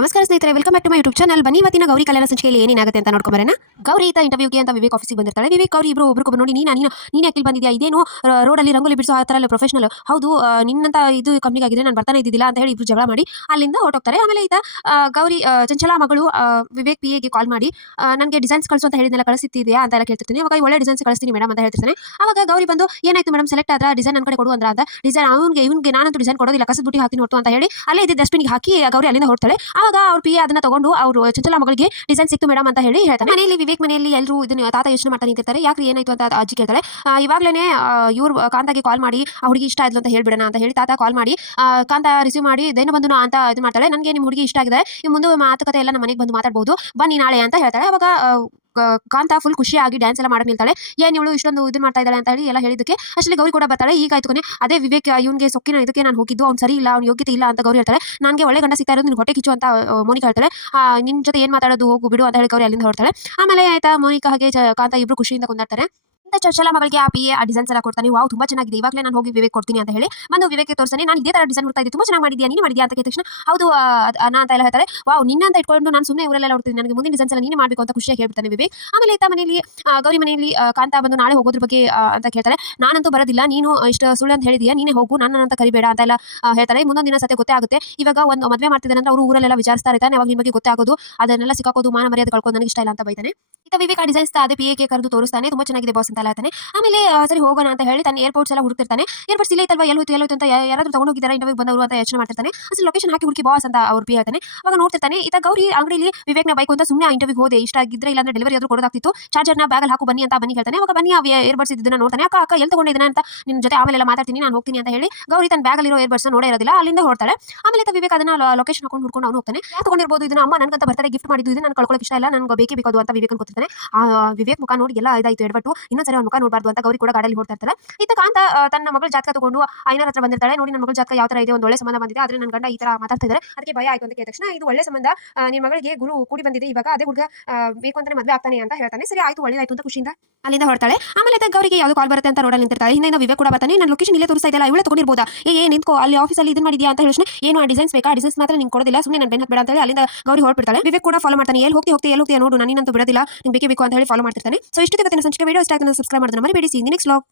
ನಮಸ್ಕಾರ ಸ್ನೇಹಿತರೆ, welcome back to my YouTube channel. ಬನ್ನಿ ಇವತ್ತಿನ ಗೌರಿ ಕಲ್ಯಾಣ ಸಂಚಿಕೆಯಲ್ಲಿ ಏನಾಗುತ್ತೆ ಅಂತ ನೋಡ್ಕೊಂಬರೋಣ. ಗೌರಿ ಈತ ಇಂಟರ್ವ್ಯೂಗೆ ಅಂತ ವಿವೇಕ್ ಆಫೀಸಿಗೆ ಬಂದಿರ್ತಾಳೆ. ವಿವೇಕ್ ಗೌರಿ ಇಬ್ರು ಒಬ್ರಿಗೊಬ್ಬರು ನೋಡಿ, ನೀನು ಯಾಕೆ ಬಂದಿದ್ಯಾ, ಇದೇನು ರೋಡಲ್ಲಿ ರಂಗೋಲಿ ಬಿಡಿಸೋ ಆ ಥರ ಎಲ್ಲ ಪ್ರೊಫೆಷನಲ್, ಹೌದು ನಿನ್ನಂತ ಇದು ಕಂಪ್ನಿಗೆ ಆಗಿದೆ, ನಾನು ಬರ್ತಾನೆ ಇದ್ದಿಲ್ಲ ಅಂತ ಹೇಳಿ ಇಬ್ರು ಜಗಳ ಮಾಡಿ ಅಲ್ಲಿಂದ ಹೊರಟೋಗ್ತಾರೆ. ಆಮೇಲೆ ಈತ ಗೌರಿ ಚಂಚಲಾ ಮಗಳು ವಿವೇಕ್ ಪಿಎಗೆ ಕಾಲ್ ಮಾಡಿ ನನಗೆ ಡಿಸೈನ್ಸ್ ಕಳಿಸು ಅಂತ ಹೇಳಿದ್ನೆಲ್ಲ ಕಳಿಸಿದ್ಯಾ ಅಂತ ಎಲ್ಲ ಕೇಳ್ತಿರ್ತೀನಿ. ಅವಾಗ ಒಳ್ಳೆ ಡಿಸೈನ್ಸ್ ಕಳಿಸ್ತೀನಿ ಮೇಡಮ್ ಅಂತ ಹೇಳ್ತಿರ್ತಾನೆ. ಅವಾಗ ಗೌರಿ ಬಂದು ಏನಾಯ್ತು ಮೇಡಮ್, ಸೆಲೆಕ್ಟ್ ಆದ್ರ ಡಿಸೈನ್ ನನ್ನ ಕಡೆ ಕೊಡು ಅಂತ ಡಿಸೈನ್ ಇವನಿಗೆ ನಾನಂತೂ ಡಿಸೈನ್ ಕೊಡೋದಿಲ್ಲ, ಕಸದ ಬುಟ್ಟಿ ಹಾಕಿ ನೋಡ್ತು ಅಂತ ಹೇಳಿ ಅಲ್ಲೇ ಇದ್ದ ಡಸ್ಟ್ಬಿನ್ಗೆ ಹಾಕಿ ಗೌರಿ ಅಲ್ಲಿಂದ ಹೊರಡ್ತಾಳೆ. ಆವಾಗ ಅವ್ರ ಪಿ ಅದನ್ನ ತಗೊಂಡು ಅವರು ಚಂಚಲಾ ಮಗಳಿಗೆ ಡಿಸೈನ್ ಸಿಕ್ತು ಮೇಡಮ್ ಅಂತ ಹೇಳಿ ಹೇಳ್ತಾರೆ. ಮನೆಯಲ್ಲಿ ವಿವೇಕ್ ಮನೆಯಲ್ಲಿ ಎಲ್ಲರೂ ಇದನ್ನ ತಾತ ಯೋಚನೆ ಮಾಡ್ತಾ ನಿಂತಿರ್ತಾರೆ. ಯಾಕ್ರಿ ಏನಾಯ್ತು ಅಂತ ಅಜ್ಜಿ ಕೇಳ್ತಾಳೆ. ಇವಾಗಲೇ ಇವ್ರು ಕಾಂತಾಗೆ ಕಾಲ್ ಮಾಡಿ ಹುಡುಗಿ ಇಷ್ಟ ಆಯ್ತು ಅಂತ ಹೇಳ್ಬಿಡೋಣ ಅಂತ ಹೇಳಿ ತಾತ ಕಾಲ್ ಮಾಡಿ ಕಾಂತ ರಿಸೀವ್ ಮಾಡಿ ದೇನು ಬಂದು ಅಂತ ಇದು ಮಾಡ್ತಾಳೆ. ನನಗೆ ನಿಮ್ಮ ಹುಡುಗಿ ಇಷ್ಟ ಆಗಿದೆ, ಈ ಮುಂದೆ ಮಾತುಕತೆ ಎಲ್ಲ ನಮ್ಮ ಮನೆಗೆ ಬಂದು ಮಾತಾಡ್ಬೋದು, ಬನ್ನಿ ನಾಳೆ ಅಂತ ಹೇಳ್ತಾಳೆ. ಅವಾಗ ಕಾಂತ ಫುಲ್ ಖುಷಿಯಾಗಿ ಡ್ಯಾನ್ಸ್ ಎಲ್ಲ ಮಾಡಕ್ ನಿಲ್ತಾಳೆ. ಏನ್ ಇವಳು ಇಷ್ಟೊಂದು ಇದು ಮಾಡ್ತಾ ಇದ್ದಾಳೆ ಅಂತ ಹೇಳಿ ಎಲ್ಲ ಹೇಳಿದಕ್ಕೆ ಅಷ್ಟೇ ಗೌರಿ ಕೂಡ ಬರ್ತಾಳೆ. ಈಗ ಆಯ್ತು ಕೊನೆ ಅದೇ ವಿವೇಕ್ ಇವನ್ಗೆ ಸೊಕ್ಕಿನ ಇದಕ್ಕೆ ನಾನು ಹೋಗಿದ್ದು, ಅವ್ನು ಸರಿ ಇಲ್ಲ, ಅವ್ನು ಯೋಗ್ಯತೆ ಇಲ್ಲ ಅಂತ ಗೌರಿ ಹೇಳ್ತಾಳೆ. ನನಗೆ ಒಳ್ಳೆ ಗಂಡ ಸಿಗ್ತಾ ಇರೋದು ನಿನ್ ಹೊಟ್ಟೆ ಕಿಚ್ಚು ಅಂತ ಮೋನಿಕಾ ಹೇಳ್ತಾಳೆ. ನಿನ್ ಜೊತೆ ಏನ್ ಮಾತಾಡೋದು, ಹೋಗು ಬಿಡು ಅಂತ ಹೇಳಿ ಗೌರಿ ಅಲ್ಲಿಂದ ಹೊರಡ್ತಾಳೆ. ಆಮೇಲೆ ಆಯ್ತಾ ಮೋನಿಕಾ ಹಾಗೆ ಕಾಂತ ಇಬ್ರು ಖುಷಿಯಿಂದ ಕೊಂದಾಡ್ತಾರೆ. ಚಂಚಲಾ ಮಗಳಿಗೆ ಆ ಪಿ ಆ ಡಿಸೈನ್ಸ್ ಎಲ್ಲ ಕೊಡ್ತಾನೆ. ವಾವ್ ತುಂಬಾ ಚೆನ್ನಾಗಿದೆ, ಇವಾಗಲೇ ನಾನು ಹೋಗಿ ವಿವೇಕ್ ಕೊಡ್ತೀನಿ ಅಂತ ಹೇಳಿ ಬಂದು ವಿವೇಕ್ ತೋರಿಸ್ತಾನೆ. ನಾನು ಇದೇ ತರ ಡಿಸೈನ್ ಹುಡ್ತಾ ಇದ್ದೆ, ತುಂಬಾ ಚೆನ್ನಾಗಿ ಮಾಡಿದ್ಯಾ, ನೀನು ಮಾಡಿದ್ಯಾ ಅಂತ ಕೇಳಿದ ತಕ್ಷಣ ಹೌದು ನಾ ಅಂತ ಎಲ್ಲ ಹೇಳ್ತಾರೆ. ವಾವ್ ನಿನ್ನ ಅಂತ ಇಟ್ಕೊಂಡು ನಾನು ಸುಮ್ಮನೆ ಇವರೆಲ್ಲ ನೋಡ್ತೀನಿ, ನನಗೆ ಮುಂದಿನ ಡಿಸೈನ್ಸ್ ಎಲ್ಲ ನೀನೇ ಮಾಡಬೇಕು ಅಂತ ಖುಷಿಯಾಗಿ ಹೇಳ್ತಾನೆ ವಿವೇಕ್. ಆಮೇಲೆ ಈತ ಮನೆಯಲ್ಲಿ ಗೌರಿ ಮನೆಯಲ್ಲಿ ಕಾಂತ ಬಂದು ನಾಳೆ ಹೋಗೋದ್ರ ಬಗ್ಗೆ ಅಂತ ಕೇಳ್ತಾರೆ. ನಾನಂತೂ ಬರೋದಿಲ್ಲ, ನೀನು ಇಷ್ಟು ಸುಳ್ಳು ಅಂತ ಹೇಳಿದೀಯಾ, ನೀನೇ ಹೋಗು, ನನ್ನಂತ ಕರಿಬೇಡ ಅಂತ ಎಲ್ಲ ಹೇಳ್ತಾರೆ. ಮುಂದೊಂದು ದಿನ ಸತ್ಯ ಗೊತ್ತೇ ಆಗುತ್ತೆ. ಇವಾಗ ಒಂದು ಮದುವೆ ಮಾಡ್ತಿದ್ದಾನೆ ಅಂತ ಅವರು ಊರಲ್ಲೆಲ್ಲ ವಿಚಾರಿಸ್ತಾ ಇರ್ತಾನೆ. ಅವಾಗ ನಿಮಗೆ ಗೊತ್ತೇ ಆಗೋದು, ಅದನ್ನೆಲ್ಲ ಸಿಕ್ಕಾಕೋದು, ಮಾನ ಮರ್ಯಾದೆ ಕಳ್ಕೊಂಡು ನನಗೆ ಇಷ್ಟ ಇಲ್ಲ ಅಂತ ಬೈತಾನೆ. ಈತ ವಿವೇಕ್ ಆ ಡಿಸೈನ್ಸ್ ಅದೇ ಪಿ ಎಗೆ ಕರೆದು ತೋರಿಸ್ತಾನೆ. ತುಂಬಾ ಚೆನ್ನಾಗಿದೆ ಬಾಸ್ ಅಂತ ಹೇಳ್ತಾನೆ. ಆಮೇಲೆ ಸರಿ ಹೋಗೋಣ ಅಂತ ಹೇಳಿ ತನ್ನ ಏರ್ಪೋರ್ಟ್ಸ್ ಎಲ್ಲ ಹುಡುಕ್ತಿರ್ತಾನೆ. ಏರ್ಪೋರ್ಟ್ಸ್ ಇಲ್ಲ ಇತ್ತಲ್ವಾ, ಎಲ್ಲೋಯ್ತು ಅಂತ ಯಾರಾದ್ರೂ ತಗೊಂಡು ಹೋಗಿದ್ದಾರೆ ಇಂಟರ್ವ್ಯೂ ಬಂದವರು ಅಂತ ಯೋಚನೆ ಮಾಡ್ತಿರ್ತಾನೆ. ಅಸಲು ಲೊಕೇಶನ್ ಹಾಕಿ ಹುಡುಕಿ ಬಾಸ್ ಅಂತ ಅವ್ರು ಪಿ ಹೇಳ್ತಾನೆ. ಅವಾಗ ನೋಡ್ತಿರ್ತಾನೆ ಈತ ಗೌರಿ ಅಂಗಡಿಯಲ್ಲಿ ವಿವೇಕ್ನ ಬೈಕ್ ಅಂತ ಸುಮ್ಮನೆ ಇಂಟರ್ವ್ಯೂ ಹೋದೆ, ಇಷ್ಟ ಆಗಿದ್ರೆ ಇಲ್ಲ ಅಂದ್ರೆ ಡೆಲಿವರಿ ಆದ್ರೂ ಕೊಡೋದಾಗ್ತಿತ್ತು, ಚಾರ್ಜರ್ನ ಬ್ಯಾಗಲ್ಲಿ ಹಾಕು ಬನ್ನಿ ಅಂತ ಬನ್ನಿ ಹೇಳ್ತಾನೆ. ಅವಾಗ ಬನ್ನಿ ಆ ಏರ್ಬಡ್ಸ್ ಇದನ್ನ ನೋಡ್ತಾನೆ. ಅಕ್ಕ ಎಲ್ಲಿ ತಗೊಂಡಿದ್ದಾನೆ ಅಂತ ನಿನ್ನ ಜೊತೆ ಆಮೇಲೆ ಮಾತಾಡ್ತೀನಿ, ನಾನು ಹೋಗ್ತೀನಿ ಅಂತ ಹೇಳಿ ಗೌರಿ ತನ್ನ ಬ್ಯಾಗಲ್ಲಿರೋ ಏರ್ಬಡ್ಸ್ ನೋಡೇ ಇರೋದಿಲ್ಲ, ಅಲ್ಲಿಂದ ಹೊರಡ್ತಾಳೆ. ಆಮೇಲೆ ವಿವೇಕ್ ಅದನ್ನ ಲೊಕೇಶನ್ ಹಾಕೊಂಡು ಹುಡ್ಕೊಂಡು ಅವನು ಹೋಗ್ತಾನೆ. ಯಾರು ತಗೊಂಡಿರ್ಬೋದು ಇದನ್ನ, ಅಮ್ಮ ನನಗಂತ ಬರ್ತಾರೆ ಗಿಫ್ಟ್ ಮಾಡಿದ್ದು, ಇದು ನಾನು ಕಳ್ಕೊಳ್ಳೋಕೆ ಇಷ್ಟ ಇಲ್ಲ, ನನಗೆ ಬೇಕೇ ಬೇಕು ಅಂತ ವಿವೇಕ್ ಅನ್ಕೊತಿರ್ತಾನೆ. ವಿವೇಕ್ ಮುಖ ನೋಡಿ ಎಲ್ಲ ಇದಾಯ್ತು ಎಡ್ಬಟ್ಟು, ಇನ್ನೊಂದ್ಸರಿ ಅವ್ನ ಮುಖ ನೋಡಬಾರ್ದು ಅಂತ ಗೌರಿ ಕೂಡ ಗಾಡಿಯಲ್ಲಿ ಹೊರಡ್ತಾ ಇರ್ತಾರೆ. ಈತ ಕಾಂತ ತನ್ನ ಮಗಳ ಜಾತಕ ತಗೊಂಡು ಐನರ ಹತ್ರ ಬಂದಿರ್ತಾಳೆ. ನೋಡಿ ನನ್ನ ಮಗಳ ಜಾತಕ ಯಾವ ತರ ಇದೆ, ಒಂದು ಒಳ್ಳೆ ಸಂಬಂಧ ಬಂದಿದೆ, ಆದ್ರೆ ನನ್ನ ಗಂಡ ಈ ತರ ಮಾತಾಡ್ತಾ ಇದ್ದಾರೆ, ಅದಕ್ಕೆ ಭಯ ಆಯ್ತು ಅಂತ ಕೇಳಿದ ತಕ್ಷಣ ಇದು ಒಳ್ಳೆ ಸಂಬಂಧ, ನಿಮ್ಮ ಮಗಳಿಗೆ ಗುರು ಕೂಡಿ ಬಂದಿದೆ, ಇವಾಗ ಅದೇ ಹುಡುಗ ಬೇಕು ಅಂತಾನೆ ಮದುವೆ ಆಗ್ತಾನೆ ಅಂತ ಹೇಳ್ತಾನೆ. ಸರಿ ಆಯ್ತು ಒಳ್ಳೆದಾಯ್ತು ಅಂತ ಖುಷಿಯಿಂದ ಅಲ್ಲಿಂದ ಹೊರಡ್ತಾಳೆ. ಆಮೇಲೆ ಗೌರಿಗೆ ಯಾವ್ದು ಕಾಲ್ ಬರುತ್ತೆ ಅಂತ ರೋಡಲ್ಲಿ ನಿಂತಿರ್ತಾಳೆ. ಹಿಂದೆ ವಿವೇಕ್ ಕೂಡ ಬರ್ತಾನೆ. ನನ್ನ ಲೊಕೇಶನ್ ಇಲ್ಲೇ ತೋರಿಸ್ತಾ ಇದೆಯಲ್ಲ, ಇವಳೆ ತಗೊಂಡಿರ್ಬೋದಾ, ನಿಂತ್ಕೋ ಅಲ್ಲಿ ಆಫೀಸಲ್ಲಿ ಇದನ್ನ ಮಾಡಿದ್ಯಾ ಅಂತ ಹೇಳಿದ್ರೆ ಏನು ಆ ಡಿಸೈನ್ಸ್ ಬೇಕಾ, ಡಿಸೈನ್ಸ್ ಮಾತ್ರ ನಿಂಗೆ ಕೊಡೋದಿಲ್ಲ, ಸುಮ್ಮನೆ ನಾನು ಬೆನ್ನ ಬೇಡ ಅಂತ ಹೇಳಿ ಅಲ್ಲಿಂದ ಗೌರಿ ಹೊರಡ್ಬಿಡ್ತಾಳೆ. ವಿವೇಕ್ ಕೂಡ ಫಾಲೋ ಮಾಡ್ತಾನೆ. ಎಲ್ಲಿ ಹೋಗ್ತೀಯ ನೋಡು, ನನ್ನಂತೂ ಬಿಡೋದಿಲ್ಲ, ನಿಂಗೆ ಬೇಕೇ ಬೇಕು ಅಂತ ಹೇಳಿ ಫಾಲೋ ಮಾಡ್ತಿರ್ತಾನೆ. ಸೊ ಇಷ್ಟು ಇವತ್ತಿನ ಸಂಚಿಕೆ ವಿಡಿಯೋ ಇಷ್ಟ ಆಯ್ತು, ಸಬ್ಸ್ಕ್ರೈಬ್ ಮಾಡೋದನ್ನ ಮರಿಬೇಡಿ. C next vlog.